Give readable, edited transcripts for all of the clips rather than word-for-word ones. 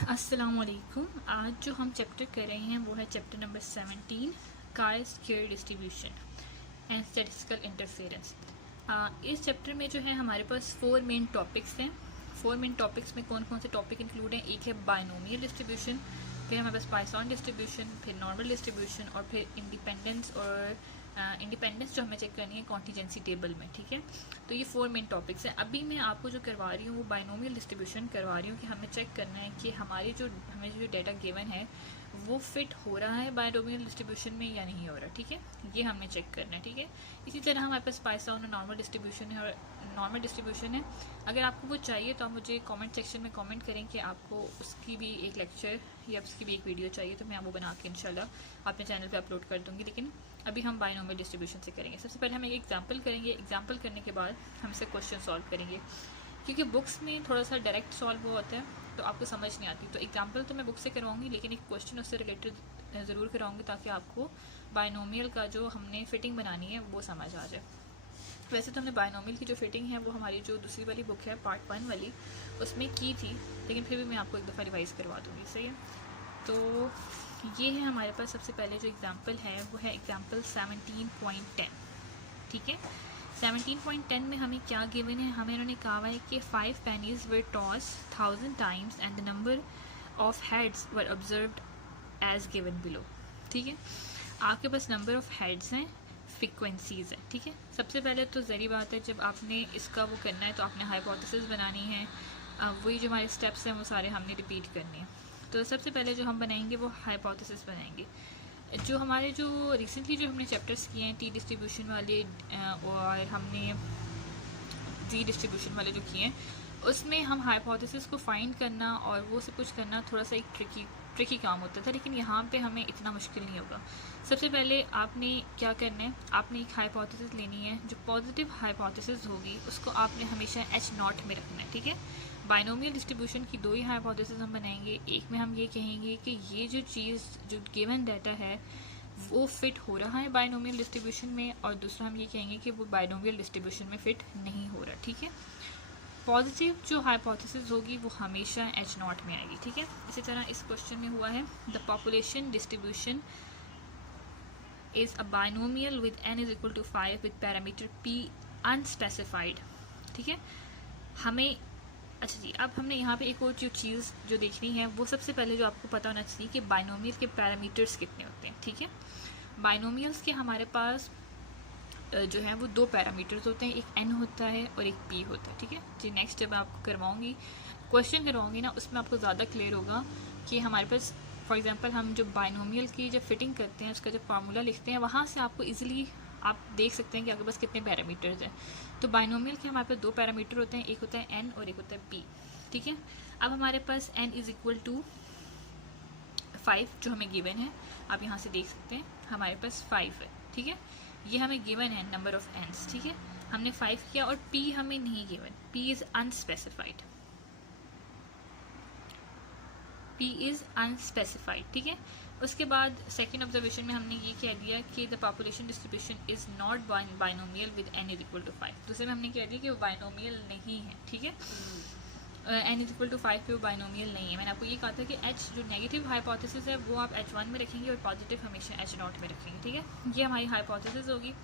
अस्सलामुअलैकुम। आज जो हम चैप्टर कर रहे हैं वो है chapter number 17, Chi-square distribution and statistical interference. इस चैप्टर में जो है हमारे पास 4 मेन टॉपिक्स हैं। 4 मेन टॉपिक्स में कौन कौन से टॉपिक इंक्लूड हैं? एक है बाइनोमियल डिस्ट्रीब्यूशन, फिर हमारे पास पाइथन डिस्ट्रीब्यूशन, फिर नॉर्मल डिस्ट्रीब्यूशन और फिर इंडिपेंडेंस और इंडिपेंडेंस जो हमें चेक करनी है कॉन्टीजेंसी टेबल में। ठीक है, तो ये 4 मेन टॉपिक्स हैं। अभी मैं आपको जो करवा रही हूँ वो बाइनोमियल डिस्ट्रीब्यूशन करवा रही हूँ कि हमें चेक करना है कि हमें जो डेटा गिवन है वो फिट हो रहा है बाइनोमियल डिस्ट्रीब्यूशन में या नहीं हो रहा। ठीक है, ये हमें चेक करना है। ठीक है, इसी तरह हमारे पास पाइथन और नॉर्मल डिस्ट्रीब्यूशन है। अगर आपको वो चाहिए तो आप मुझे कमेंट सेक्शन में कमेंट करें कि आपको उसकी भी एक लेक्चर या उसकी भी एक वीडियो चाहिए, तो मैं वो बना के इंशाल्लाह अपने चैनल पे अपलोड कर दूँगी। लेकिन अभी हम बाइनोमियल डिस्ट्रीब्यूशन से करेंगे। सबसे पहले हम एक एग्जांपल करेंगे। एग्जांपल करने के बाद हम इससे क्वेश्चन सॉल्व करेंगे, क्योंकि बुक्स में थोड़ा सा डायरेक्ट सॉल्व होता है तो आपको समझ नहीं आती। तो एग्जांपल तो मैं बुक से करवाऊँगी, लेकिन एक क्वेश्चन उससे रिलेटेड ज़रूर कराऊँगी ताकि आपको बाइनोमियल का जो हमने फिटिंग बनानी है वो समझ आ जाए। वैसे तो हमने बाइनोमियल की जो फिटिंग है वो हमारी जो दूसरी वाली बुक है पार्ट 1 वाली उसमें की थी, लेकिन फिर भी मैं आपको एक दफ़ा रिवाइज़ करवा दूँगी। सही है, तो ये है हमारे पास सबसे पहले जो एग्जांपल है वो है एग्जांपल 17.10। ठीक है, 17.10 में हमें क्या गिवन है? हमें उन्होंने कहा है कि 5 pennies were tossed 1000 times and the number of heads were observed as given below। ठीक है, आपके पास नंबर ऑफ हेड्स हैं, फ्रीक्वेंसीज है। ठीक है, सबसे पहले तो ज़री बात है, जब आपने इसका वो करना है तो आपने हाइपोथेसिस बनानी है। वही जो हमारे स्टेप्स हैं वो सारे हमने रिपीट करने हैं। तो सबसे पहले जो हम बनाएंगे वो हाइपोथेसिस बनाएंगे। जो हमारे जो रिसेंटली जो हमने चैप्टर्स किए हैं टी डिस्ट्रीब्यूशन वाले और हमने जी डिस्ट्रीब्यूशन वाले जो किए हैं, उसमें हम हाइपोथेसिस को फाइंड करना और वो सब कुछ करना थोड़ा सा एक ट्रिकी काम होता था, लेकिन यहाँ पे हमें इतना मुश्किल नहीं होगा। सबसे पहले आपने क्या करना है, आपने एक हाइपोथेसिस लेनी है। जो पॉजिटिव हाइपोथेसिस होगी उसको आपने हमेशा H0 में रखना है। ठीक है, बाइनोमियल डिस्ट्रीब्यूशन की 2 ही हाइपोथेसिस हम बनाएंगे। एक में हम ये कहेंगे कि ये जो चीज़ जो गिवन डाटा है वो फिट हो रहा है बाइनोमियल डिस्ट्रीब्यूशन में, और दूसरा हम ये कहेंगे कि वो बाइनोमियल डिस्ट्रीब्यूशन में फिट नहीं हो रहा। ठीक है, पॉजिटिव जो हाइपोथेसिस होगी वो हमेशा H0 में आएगी। ठीक है, इसी तरह इस क्वेश्चन में हुआ है the population distribution is a binomial with n is equal to 5 with parameter p unspecified. ठीक है, हमें अच्छा जी, अब हमने यहाँ पे एक और जो चीज़ जो देखनी है वो सबसे पहले जो आपको पता होना चाहिए कि बाइनोमियल के पैरामीटर्स कितने होते हैं। ठीक है, बाइनोमियल्स के हमारे पास जो है वो 2 पैरामीटर्स होते हैं, एक n होता है और एक p होता है। ठीक है जी, नेक्स्ट जब आपको करवाऊँगी क्वेश्चन करवाऊँगी ना, उसमें आपको ज़्यादा क्लियर होगा कि हमारे पास फॉर एग्जांपल हम जो बाइनोमियल की जब फिटिंग करते हैं उसका जब फार्मूला लिखते हैं वहाँ से आपको ईजिली आप देख सकते हैं कि आपके पास कितने पैरामीटर्स हैं। तो बाइनोमियल के हमारे पास 2 पैरामीटर होते हैं, एक होता है n और एक होता है p। ठीक है, अब हमारे पास n इज़ इक्वल टू 5 जो हमें गिवन है, आप यहाँ से देख सकते हैं हमारे पास 5 है। ठीक है, ये हमें गिवन है नंबर ऑफ एंड्स। ठीक है, हमने 5 किया और p हमें नहीं given, p is unspecified, p is unspecified. ठीक है, उसके बाद सेकेंड ऑब्जर्वेशन में हमने ये कह दिया कि the population distribution is not binomial with n is equal to 5। दूसरे में हमने कह दिया कि वो बाइनोमियल नहीं है। ठीक है, n इज इक्वल टू 5 पे वो बाइनोमियल नहीं है। मैंने आपको ये कहा था कि h जो नेगेटिव हाइपोथेसिस है वो आप H1 में रखेंगे और पॉजिटिव हमेशा H0 में रखेंगे। ठीक है, ये हमारी हाइपोथेसिस होगी।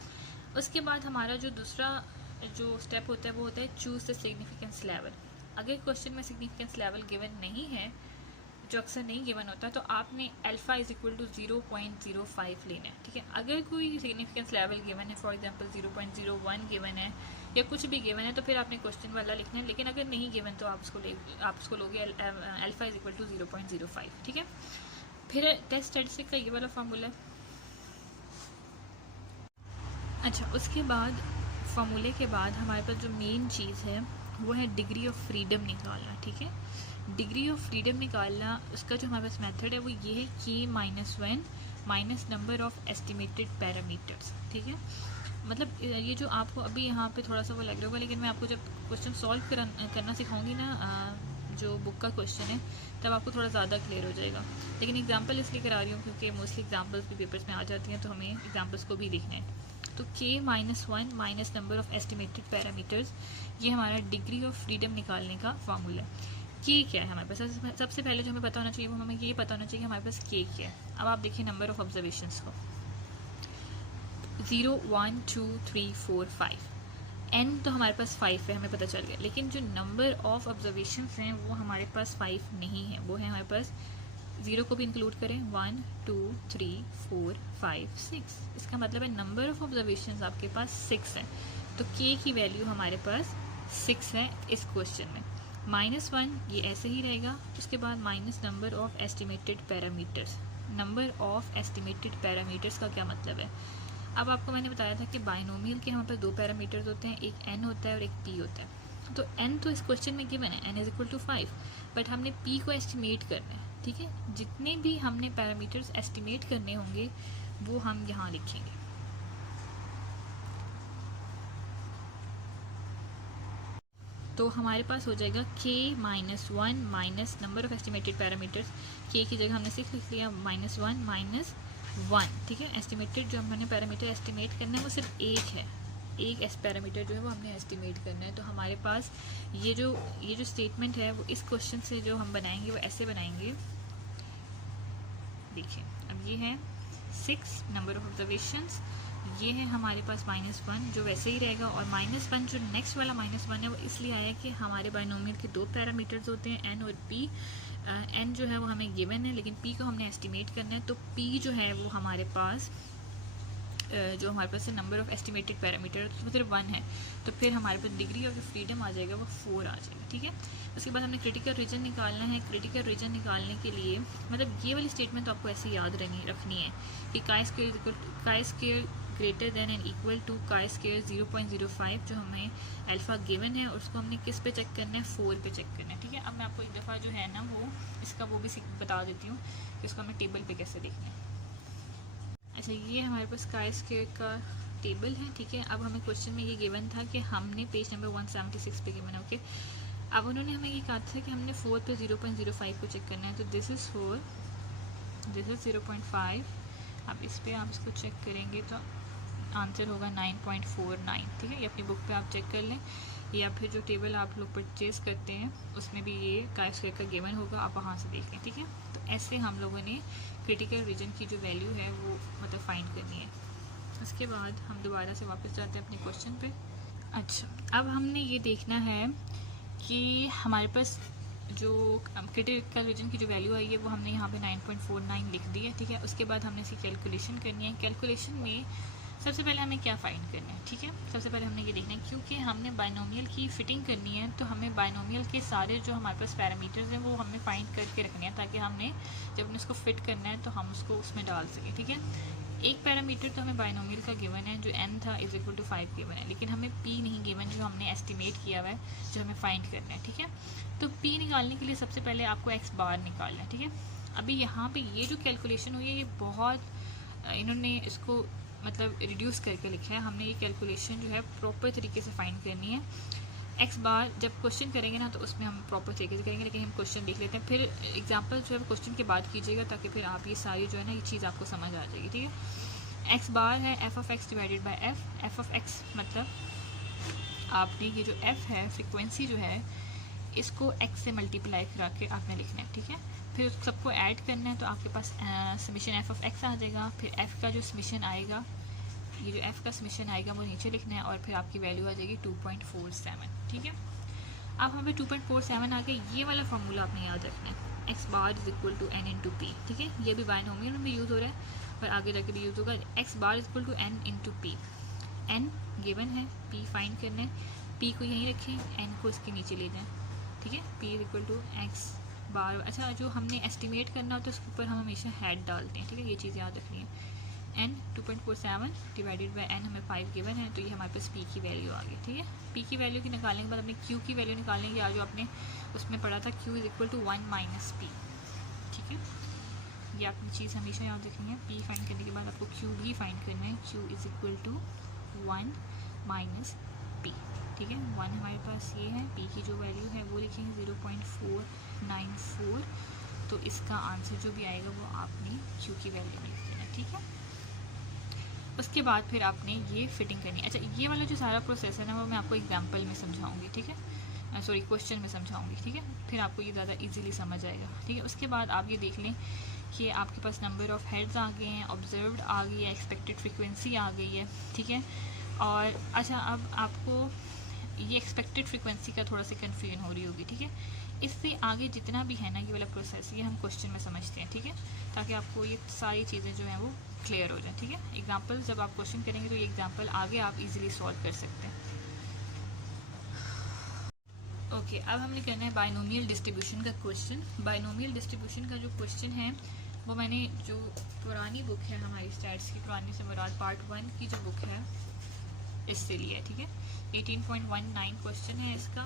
उसके बाद हमारा जो दूसरा जो स्टेप होता है वो होता है चूज़ द सिग्निफिकेंस लेवल। अगर क्वेश्चन में सिग्निफिकेंस लेवल गिवन नहीं है, जो अक्सर नहीं गिवन होता, तो आपने अल्फ़ा इज इक्वल टू 0.05 लेना है। ठीक है, अगर कोई सिग्निफिकेंस लेवल गिवन है, फॉर एग्जांपल 0.01 गिवन है या कुछ भी गिवन है, तो फिर आपने क्वेश्चन वाला लिखना है। लेकिन अगर नहीं गिवन तो आप उसको लोगे अल्फ़ा इज इक्वल टू 0.05। ठीक है, फिर टेस्ट स्टैटिस्टिक का ये वाला फार्मूला। अच्छा, उसके बाद फार्मूले के बाद हमारे पास जो मेन चीज़ है वो है डिग्री ऑफ फ्रीडम निकालना। ठीक है, डिग्री ऑफ फ्रीडम निकालना, उसका जो हमारे पास मेथड है वो ये है कि -1 minus number of estimated parameters. ठीक है, मतलब ये जो आपको अभी यहाँ पे थोड़ा सा वो लग रहा होगा, लेकिन मैं आपको जब क्वेश्चन सॉल्व करना सिखाऊंगी ना, जो बुक का क्वेश्चन है, तब आपको थोड़ा ज़्यादा क्लियर हो जाएगा। लेकिन एग्जांपल इसलिए करा रही हूँ क्योंकि मोस्टली एग्जांपल्स भी पेपर्स में आ जाती हैं, तो हमें एग्जांपल्स को भी देखना है। तो k-1 minus number of estimated parameters, ये हमारा डिग्री ऑफ फ्रीडम निकालने का फार्मूला है। के क्या है हमारे पास। सबसे पहले जो हमें पता होना चाहिए वो हमें ये पता होना चाहिए कि हमारे पास के क्या है। अब आप देखिए नंबर ऑफ ऑब्जर्वेशंस को 0 1 2 3 4 5 n तो हमारे पास 5 है, हमें पता चल गया, लेकिन जो नंबर ऑफ ऑब्जर्वेशंस हैं वो हमारे पास 5 नहीं है, वो है हमारे पास 0 को भी इंक्लूड करें 1 2 3 4 5 6। इसका मतलब है नंबर ऑफ ऑब्जर्वेशंस आपके पास 6 है। तो k की वैल्यू हमारे पास 6 है इस क्वेश्चन में। -1 ये ऐसे ही रहेगा, उसके बाद minus number of estimated parameters. Number of estimated parameters का क्या मतलब है? अब आपको मैंने बताया था कि बाइनोमियल के हमारे पास 2 पैरामीटर्स होते हैं, एक n होता है और एक p होता है। तो n तो इस क्वेश्चन में गिवन है, n = 5, बट हमने p को एस्टिमेट करना है, ठीक है। जितने भी हमने पैरामीटर्स एस्टिमेट करने होंगे वो हम यहाँ लिखेंगे। तो हमारे पास हो जाएगा k - 1 minus number of estimated parameters. k की जगह हमने 6 लिख लिया, -1 - 1, ठीक है। एस्टिमेटेड जो हमने पैरामीटर एस्टिमेट करना है वो सिर्फ एक है, एक पैरामीटर जो है वो हमने एस्टिमेट करना है। तो हमारे पास ये जो स्टेटमेंट है वो इस क्वेश्चन से जो हम बनाएंगे वो ऐसे बनाएंगे। देखिए अब ये है 6 नंबर ऑफ ऑब्जर्वेशंस, ये है हमारे पास -1 जो वैसे ही रहेगा, और -1 जो नेक्स्ट वाला -1 है वो इसलिए आया कि हमारे बाइनोमियल के 2 पैरामीटर्स होते हैं n और p। n जो है वो हमें गिवन है, लेकिन p को हमने एस्टिमेट करना है। तो p जो है वो हमारे पास जो हमारे पास नंबर ऑफ एस्टिमेटेड पैरामीटर तो सिर्फ 1 है, तो फिर हमारे पास डिग्री ऑफ फ्रीडम आ जाएगा वो 4 आ जाएगा, ठीक है। उसके बाद हमने क्रिटिकल रीजन निकालना है। क्रिटिकल रीजन निकालने के लिए मतलब ये वाली स्टेटमेंट तो आपको ऐसे याद रखनी है कि chi² greater than and equal to chi² 0.05 जो हमें अल्फ़ा गिवन है, उसको हमने किस पे चेक करना है, 4 पे चेक करना है, ठीक है। अब मैं आपको एक दफ़ा जो है ना वो इसका वो भी बता देती हूँ कि इसको हमें टेबल पे कैसे देखना है। अच्छा, ये हमारे पास chi² का टेबल है, ठीक है। अब हमें क्वेश्चन में ये गिवन था कि हमने पेज नंबर 176 पे गिवन है, ओके। अब उन्होंने हमें ये कहा था कि हमने 4 पे 0.05 को चेक करना है, तो दिस इज़ 4, दिस इज़ 0.5। अब इस पर आप इसको चेक करेंगे तो आंसर होगा 9.49, ठीक है। ये अपनी बुक पे आप चेक कर लें, या फिर जो टेबल आप लोग परचेज़ करते हैं उसमें भी ये chi² का गिवन होगा, आप वहाँ से देख लें, ठीक है। तो ऐसे हम लोगों ने क्रिटिकल रीजन की जो वैल्यू है वो मतलब फाइंड करनी है। उसके बाद हम दोबारा से वापस जाते हैं अपने क्वेश्चन पे। अच्छा, अब हमने ये देखना है कि हमारे पास जो क्रिटिकल रीजन की जो वैल्यू आई है वो हमने यहाँ पे 9.49 लिख दी है, ठीक है। उसके बाद हमने इसकी कैलकुलेशन करनी है। कैलकुलेशन में सबसे पहले हमें क्या फाइंड करना है, ठीक है। सबसे पहले हमने ये देखना है, क्योंकि हमने बाइनोमियल की फिटिंग करनी है तो हमें बाइनोमियल के सारे जो हमारे पास पैरामीटर्स हैं वो हमें फाइंड करके रखने हैं, ताकि हमने जब हमने इसको फिट करना है तो हम उसको उसमें डाल सकें, ठीक है। एक पैरामीटर तो हमें बाइनोमियल का गिवन है जो n था = 5 गिवन है, लेकिन हमें p नहीं गिवन जो हमने एस्टिमेट किया हुआ है, जो हमें फाइंड करना है, ठीक है। तो p निकालने के लिए सबसे पहले आपको x बार निकालना है, ठीक है। अभी यहाँ पे ये जो कैलकुलेशन हुई है ये बहुत इन्होंने इसको मतलब रिड्यूस करके लिखा है। हमने ये कैलकुलेशन जो है प्रॉपर तरीके से फाइंड करनी है। x बार जब क्वेश्चन करेंगे ना तो उसमें हम प्रॉपर तरीके से करेंगे, लेकिन हम क्वेश्चन देख लेते हैं, फिर एग्जांपल जो है क्वेश्चन के बाद कीजिएगा, ताकि फिर आप ये सारी जो है ना ये चीज़ आपको समझ आ जाएगी, ठीक है। x बार है f(x) divided by f। f(x) मतलब आपने ये जो f है फ्रिक्वेंसी जो है इसको x से मल्टीप्लाई करा के आपने लिखना है, ठीक है। फिर उस सबको ऐड करना है तो आपके पास समीशन f(x) आ जाएगा। फिर f का जो समीशन आएगा, ये जो f का समीशन आएगा वो नीचे लिखना है, और फिर आपकी वैल्यू आ जाएगी 2.47, ठीक है। अब हमें 2.47 आ गया, ये वाला फार्मूला आपने याद रखना है, x बार = n × p, ठीक है। ये भी बाइनोमियल में भी यूज़ हो रहा है और आगे जाके भी यूज़ होगा। x बार = n × p, n गिवन है, p फाइंड करना है, p को यहीं रखें, n को इसके नीचे ले जाएं, ठीक है। p = x बार। अच्छा, जो हमने एस्टिमेट करना होता है उसके ऊपर हम हमेशा हेड डालते हैं, ठीक है। ये चीज़ याद रखनी है। n 2.47 डिवाइडेड बाय n हमें 5 गिवन है, तो ये हमारे पास p की वैल्यू आ गई, ठीक है। p की वैल्यू की निकालने के बाद अपने q की वैल्यू निकालने की, आज जो आपने उसमें पढ़ा था q = 1 - p, ठीक है। ये आपकी चीज़ हमेशा याद रखनी है। p फाइंड करने के बाद आपको q भी फाइंड करना है, q = 1 - p, ठीक है। 1 हमारे पास ये है, p की जो वैल्यू है वो लिखेंगे 0.494, तो इसका आंसर जो भी आएगा वो आपने q की वैल्यू में लिख देना, ठीक है। उसके बाद फिर आपने ये फिटिंग करनी है। अच्छा, ये वाला जो सारा प्रोसेस है ना वो मैं आपको एग्जांपल में समझाऊंगी, ठीक है। सॉरी क्वेश्चन में समझाऊंगी, ठीक है, फिर आपको ये ज़्यादा इजीली समझ आएगा, ठीक है। उसके बाद आप ये देख लें कि आपके पास नंबर ऑफ़ हेड्स आ गए हैं, ऑब्जर्व्ड आ गई है, एक्सपेक्टेड फ्रीक्वेंसी आ गई है, ठीक है। और अच्छा, अब आपको ये एक्सपेक्टेड फ्रीक्वेंसी का थोड़ा सा कन्फ्यूजन हो रही होगी, ठीक है। इससे आगे जितना भी है ना ये वाला प्रोसेस, ये हम क्वेश्चन में समझते हैं, ठीक है, ताकि आपको ये सारी चीज़ें जो हैं वो क्लियर हो जाए, ठीक है। एग्जांपल जब आप क्वेश्चन करेंगे तो ये एग्जांपल आगे आप इजीली सॉल्व कर सकते हैं। ओके, अब हमने करना है बाइनोमियल डिस्ट्रीब्यूशन का क्वेश्चन। बाइनोमियल डिस्ट्रीब्यूशन का जो क्वेश्चन है वो मैंने जो पुरानी बुक है हमारी स्टैट्स की, पुरानी से मुराद पार्ट 1 की जो बुक है इससे लिया है, ठीक है। 18.19 क्वेश्चन है इसका।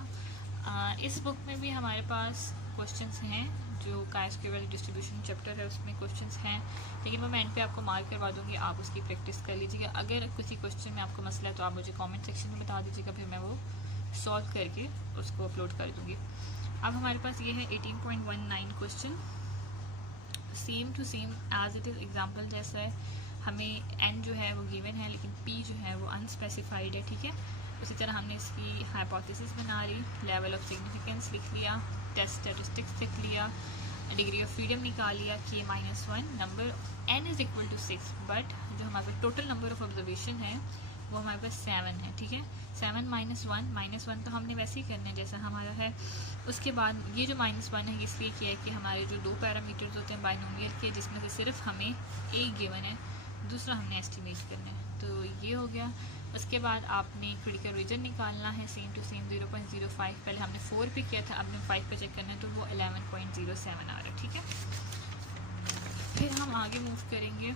इस बुक में भी हमारे पास क्वेश्चंस हैं, जो काई-स्क्वायर डिस्ट्रीब्यूशन चैप्टर है उसमें क्वेश्चंस हैं, लेकिन वो मैं एंड पे आपको मार्क करवा दूँगी, आप उसकी प्रैक्टिस कर लीजिएगा। अगर किसी क्वेश्चन में आपको मसला है तो आप मुझे कमेंट सेक्शन में बता दीजिएगा, फिर मैं वो सॉल्व करके उसको अपलोड कर दूँगी। अब हमारे पास ये है 18.19 question, same to same as it is example जैसा है। हमें n जो है वो गिवन है, लेकिन p जो है वो अनस्पेसिफाइड है, ठीक है। उसी तरह हमने इसकी हाइपोथेसिस बना ली, लेवल ऑफ सिग्निफिकेंस लिख लिया, टेस्ट स्टैटिस्टिक्स लिख लिया, डिग्री ऑफ फ्रीडम निकाल लिया कि -1 number n is equal to 6, but जो हमारे पास टोटल नंबर ऑफ ऑब्जर्वेशन है वो हमारे पास 7 है, ठीक है। 7 -1 तो हमने वैसे ही करना है जैसा हमारा है। उसके बाद ये जो -1 है इसलिए किया है कि हमारे जो 2 पैरामीटर्स होते हैं बाइनोमियल के, जिसमें से सिर्फ हमें एक गिवन है, दूसरा हमने एस्टिमेट करना है, तो ये हो गया। उसके बाद आपने क्रिटिकल रीजन निकालना है, सेम टू सेम 0.05, पहले हमने 4 पे किया था, अब हमने 5 पे चेक करना है, तो वो 11.07 आ रहा है, ठीक है। फिर हम आगे मूव करेंगे,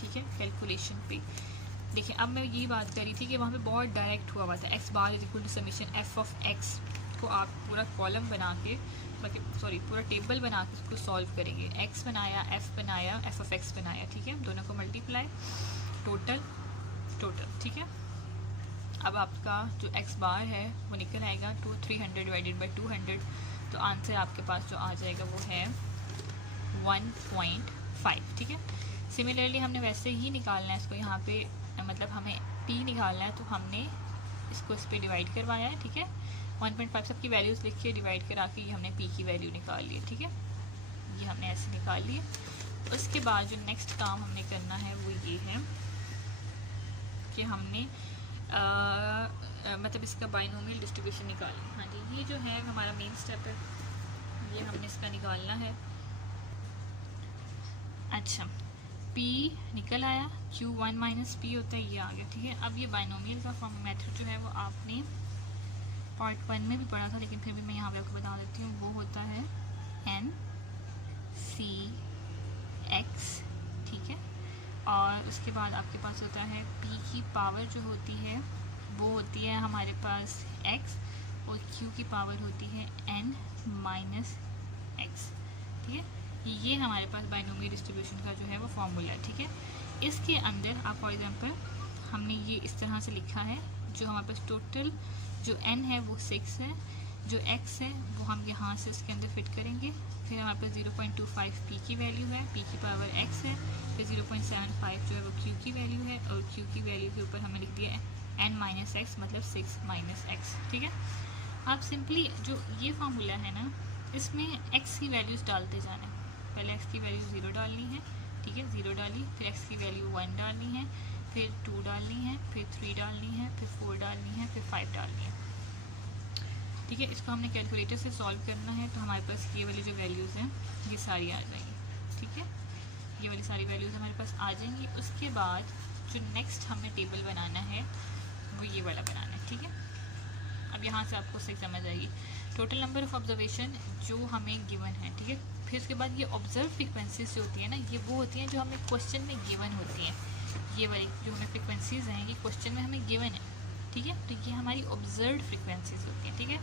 ठीक है, कैलकुलेशन पे। देखिए, अब मैं ये बात कर रही थी कि वहाँ पे बहुत डायरेक्ट हुआ था, x bar is equal to summation f of x को आप पूरा कॉलम बना के, पूरा टेबल बना के उसको सॉल्व करेंगे। x बनाया, f बनाया, f ऑफ x बनाया, ठीक है, दोनों को मल्टीप्लाई, टोटल, ठीक है। अब आपका जो x बार है वो निकल आएगा 300 डिवाइडेड बाई 200, तो आंसर आपके पास जो आ जाएगा वो है 1.5, ठीक है। सिमिलरली हमने वैसे ही निकालना है इसको, यहाँ पे मतलब हमें p निकालना है, तो हमने इसको इस पर डिवाइड करवाया है, ठीक है। 1.5 सबकी वैल्यूज़ लिख के डिवाइड करा के ये हमने p की वैल्यू निकाल ली है, ठीक है, ये हमने ऐसे निकाल ली है। उसके बाद जो नेक्स्ट काम हमने करना है वो ये है कि हमने मतलब इसका बाइनोमियल डिस्ट्रीब्यूशन निकालना। हाँ जी, ये जो है हमारा मेन स्टेप है, ये हमने इसका निकालना है। अच्छा, p निकल आया, q1 माइनस p होता है, ये आ गया, ठीक है। अब ये बाइनोमियल का फॉर्म मेथड जो है वो आपने पार्ट 1 में भी पढ़ा था, लेकिन फिर भी मैं यहाँ पे आपको बता देती हूँ, वो होता है n c x, ठीक है। और उसके बाद आपके पास होता है p की पावर जो होती है वो होती है हमारे पास x, और q की पावर होती है n माइनस x, ठीक है। ये हमारे पास बाइनोमियल डिस्ट्रीब्यूशन का जो है वो फॉर्मूला है, ठीक है। इसके अंदर आप फॉर एग्जांपल हमने ये इस तरह से लिखा है, जो हमारे पास टोटल जो n है वो 6 है, जो x है वो हम यहाँ से इसके अंदर फिट करेंगे, फिर हमारे पास 0.25 p की वैल्यू है, p की पावर x है, फिर 0.75 जो है वो q की वैल्यू है, और q की वैल्यू के ऊपर हमने लिख दिया n माइनस x, मतलब 6 माइनस x, ठीक है। आप सिंपली जो ये फार्मूला है ना, इसमें x की वैल्यूज़ डालते जाना है। पहले x की वैल्यू 0 डालनी है, ठीक है, 0 डाली, फिर x की वैल्यू 1 डालनी है, फिर 2 डालनी है, फिर 3 डालनी है, फिर 4 डालनी है, फिर 5 डालनी है, ठीक है। इसको हमने कैलकुलेटर से सॉल्व करना है, तो हमारे पास ये वाली जो वैल्यूज़ हैं ये सारी आ जाएंगी, ठीक है, ये वाली सारी वैल्यूज़ हमारे पास आ जाएंगी। उसके बाद जो नेक्स्ट हमें टेबल बनाना है वो ये वाला बनाना है, ठीक है। अब यहाँ से आपको सही समझ आएगी, टोटल नंबर ऑफ़ ऑब्जर्वेशन जो हमें गिवन है, ठीक है। फिर उसके बाद ये ऑब्जर्व फ्रिक्वेंसीज जो होती है ना, ये वो होती हैं जो हमें क्वेश्चन में गिवन होती हैं। ये वाली जो हमें फ्रिक्वेंसीज हैं ये क्वेश्चन में हमें गिवन है, ठीक है, तो ये हमारी ऑब्जर्व फ्रिक्वेंसीज होती हैं, ठीक है।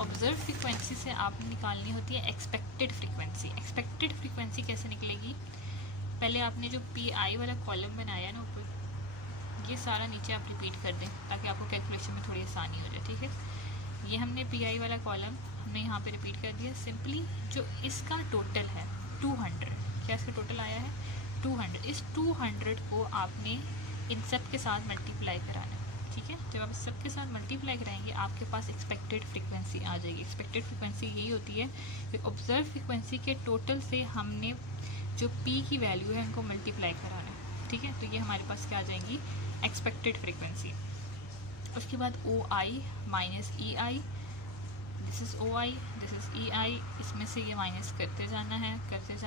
ऑब्जर्व फ्रिक्वेंसी से आपने निकालनी होती है एक्सपेक्टेड फ्रिक्वेंसी। एक्सपेक्टेड फ्रिक्वेंसी कैसे निकलेगी, पहले आपने जो पी आई वाला कॉलम बनाया ना ऊपर, ये सारा नीचे आप रिपीट कर दें ताकि आपको कैलकुलेशन में थोड़ी आसानी हो जाए, ठीक है। ये हमने पी आई वाला कॉलम हमने यहाँ पे रिपीट कर दिया। सिंपली जो इसका टोटल है 200, क्या इसका टोटल आया है 200, इस 200 को आपने इन सब के साथ मल्टीप्लाई कराना है, ठीक है। जब आप सबके साथ मल्टीप्लाई कराएंगे आपके पास एक्सपेक्टेड फ्रीक्वेंसी आ जाएगी। एक्सपेक्टेड फ्रीक्वेंसी यही होती है कि ऑब्जर्व फ्रीक्वेंसी के टोटल से हमने जो पी की वैल्यू है उनको मल्टीप्लाई कराना है, ठीक है। तो ये हमारे पास क्या आ जाएंगी, एक्सपेक्टेड फ्रीक्वेंसी। उसके बाद O I minus E I, this is O I, this is E I, इसमें से ये माइनस करते जाना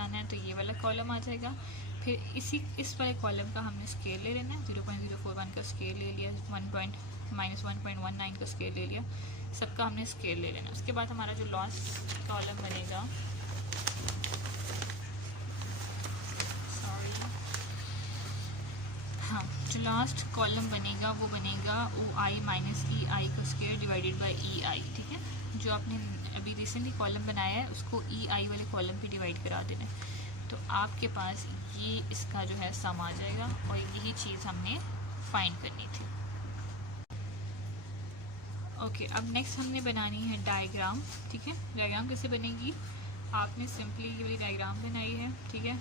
है तो ये वाला कॉलम आ जाएगा। फिर इस वाले कॉलम का हमने स्केल ले लेना है, 0.041 का स्केल ले लिया, -1.19 का स्केल ले लिया, सबका हमने स्केल ले लेना। उसके बाद हमारा जो लास्ट कॉलम बनेगा, हाँ, जो लास्ट कॉलम बनेगा वो बनेगा ओ आई माइनस ई आई का स्केयर डिवाइडेड बाई ई आई, ठीक है। जो आपने अभी रिसेंटली कॉलम बनाया है उसको ई आई वाले कॉलम पे डिवाइड करा देना है, तो आपके पास ये इसका जो है सम आ जाएगा और यही चीज़ हमने फाइंड करनी थी। ओके, अब नेक्स्ट हमने बनानी है डायग्राम, ठीक है। डायग्राम कैसे बनेगी, आपने सिंपली ये वाली डायग्राम बनाई है, ठीक है।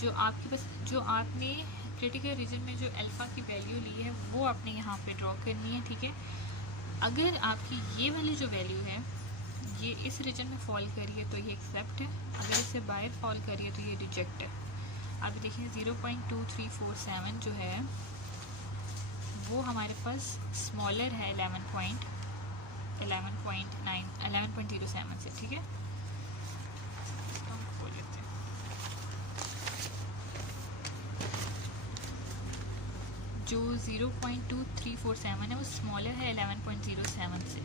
जो आपके पास जो आपने क्रिटिकल रीजन में जो अल्फ़ा की वैल्यू ली है वो आपने यहाँ पे ड्रॉ करनी है, ठीक है। अगर आपकी ये वाली जो वैल्यू है ये इस रीजन में फॉल करिए तो ये एक्सेप्ट है, अगर इससे बाहर फॉल करिए तो ये रिजेक्ट है। अब देखिए 0.2347 जो है वो हमारे पास स्मॉलर है 11.07 से, ठीक है। तो हम खोल लेते हैं, जो 0.2347 है वो स्मॉलर है 11.07 से।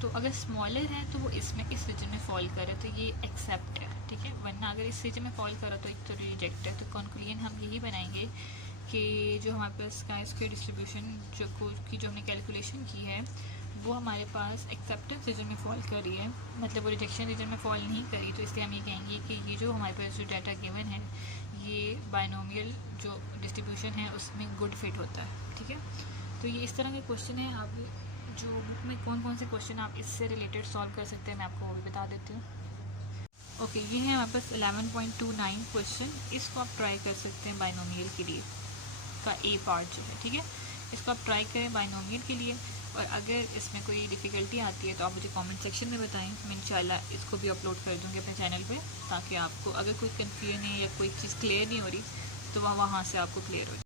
तो अगर स्मॉलर है तो वो इसमें इस रीजन में फॉल करे तो ये एक्सेप्ट है, ठीक है। वरना अगर इस रीजन में फॉल करा तो एक तो रिजेक्ट है। तो कंक्लूजन हम यही बनाएंगे कि जो हमारे पास स्क्वायर डिस्ट्रीब्यूशन जो हमने कैलकुलेशन की है वो हमारे पास एक्सेप्टेंस रीजन में फॉल कर रही है, मतलब वो रिजेक्शन रीजन में फॉल नहीं करी। तो इसलिए हम ये कहेंगे कि ये जो हमारे पास जो डाटा गिवन है ये बायनोमियल जो डिस्ट्रीब्यूशन है उसमें गुड फिट होता है, ठीक है। तो ये इस तरह के क्वेश्चन है। आप जो बुक में कौन कौन से क्वेश्चन आप इससे रिलेटेड सॉल्व कर सकते हैं मैं आपको वो भी बता देती हूँ। ओके, ये है हमारे पास 11.29 क्वेश्चन, इसको आप ट्राई कर सकते हैं बायनोमियल के लिए का ए पार्ट जो है, ठीक है। इसको आप ट्राई करें बायनोमियल के लिए, और अगर इसमें कोई डिफ़िकल्टी आती है तो आप मुझे कमेंट सेक्शन में बताएं, मैं इंशाल्लाह इसको भी अपलोड कर दूँगी अपने चैनल पे, ताकि आपको अगर कोई कन्फ्यूजन है या कोई चीज़ क्लियर नहीं हो रही तो वहाँ से आपको क्लियर हो जाए।